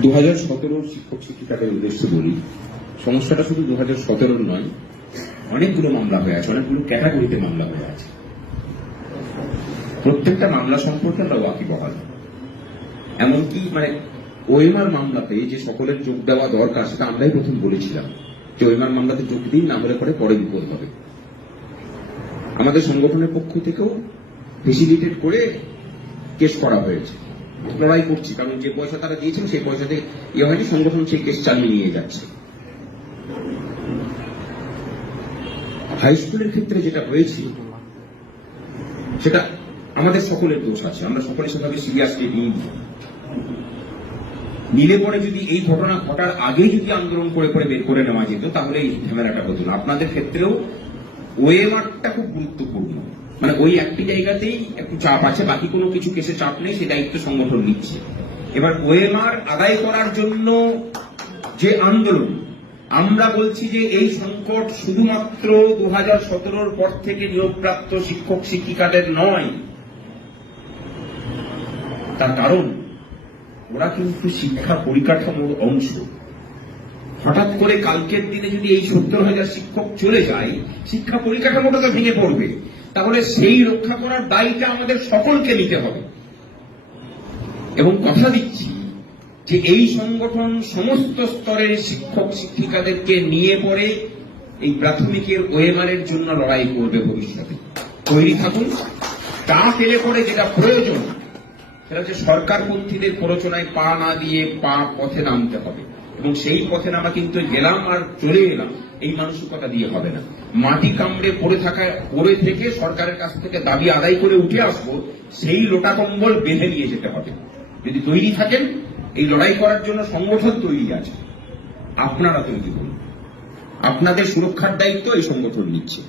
দু হাজার সতেরোর শিক্ষক শিক্ষিকাদের উদ্দেশ্যে বলি, সমস্যাটা শুধু দু হাজার সতেরোর নয়, অনেকগুলো মামলা হয়ে আছে, অনেকগুলো ক্যাটাগরিতে মামলা হয়ে আছে। প্রত্যেকটা মামলা সম্পর্কে আমরা ওয়াকি বহাল এমনকি মানে ওয়েমার মামলাতে যে সকলের যোগ দেওয়া দরকার, সেটা আমরাই প্রথম বলেছিলাম যে ওএমআর মামলাতে যোগ দিন, না হলে পরে পরে বিপদ হবে। আমাদের সংগঠনের পক্ষ থেকেও ফেসিলিটেট করে কেস করা হয়েছে। লড়াই করছি, কারণ যে পয়সা তারা দিয়েছিল সেই পয়সাতে ইয়ে হয়নি, সংগঠন সেই কেস চালিয়ে নিয়ে যাচ্ছে। হাই স্কুলের ক্ষেত্রে যেটা হয়েছে, সেটা আমাদের সকলের দোষ আছে, আমরা সকলে সেভাবে সিরিয়াসলি নিই নিলে পরে যদি এই ঘটনা ঘটার আগেই যদি আন্দোলন করে করে বের করে নেওয়া যেত, তাহলে এই ঝামেলাটা হতো না। আপনাদের ক্ষেত্রেও ওয়েমারটা খুব গুরুত্বপূর্ণ। মানে ওই একটি জায়গাতেই একটু চাপ আছে, বাকি কোনো কিছু কেসে চাপ নেই সেই দায়িত্ব সংগঠন নিচ্ছে। এবার ওয়েমার আদায় করার জন্য যে আন্দোলন, আমরা বলছি যে এই সংকট শুধুমাত্র দু হাজার সতেরোর পর থেকে নিয়োগপ্রাপ্ত শিক্ষক শিক্ষিকাদের নয়, তার কারণ ওরা কিন্তু শিক্ষা পরিকাঠামোর অংশ। হঠাৎ করে কালকের দিনে যদি এই সত্তর হাজার শিক্ষক চলে যায়, শিক্ষা পরিকাঠামোটা তো ভেঙে পড়বে। তাহলে সেই রক্ষা করার দায়িত্ব আমাদের সকলকে নিতে হবে। এবং কথা দিচ্ছি যে এই সংগঠন সমস্ত স্তরের শিক্ষক শিক্ষিকাদেরকে নিয়ে পড়ে এই প্রাথমিকের ওয়েমারের জন্য লড়াই করবে ভবিষ্যতে। তৈরি থাকুন। তা পেলে পরে যেটা প্রয়োজন, সেটা হচ্ছে সরকারপন্থীদের প্ররোচনায় পা না দিয়ে পা পথে নামতে হবে। এবং সেই পথে নামা কিন্তু গেলাম আর চলে এলাম, এই মানসিকতা দিয়ে হবে না। মাটি কামড়ে পড়ে থাকা পড়ে থেকে সরকারের কাছ থেকে দাবি আদায় করে উঠে আসব, সেই লোটা কম্বল বেঁধে নিয়ে যেতে হবে। যদি তৈরি থাকেন, এই লড়াই করার জন্য সংগঠন তৈরি আছে। আপনারা তৈরি করুন। আপনাদের সুরক্ষার দায়িত্ব এই সংগঠন নিচ্ছে।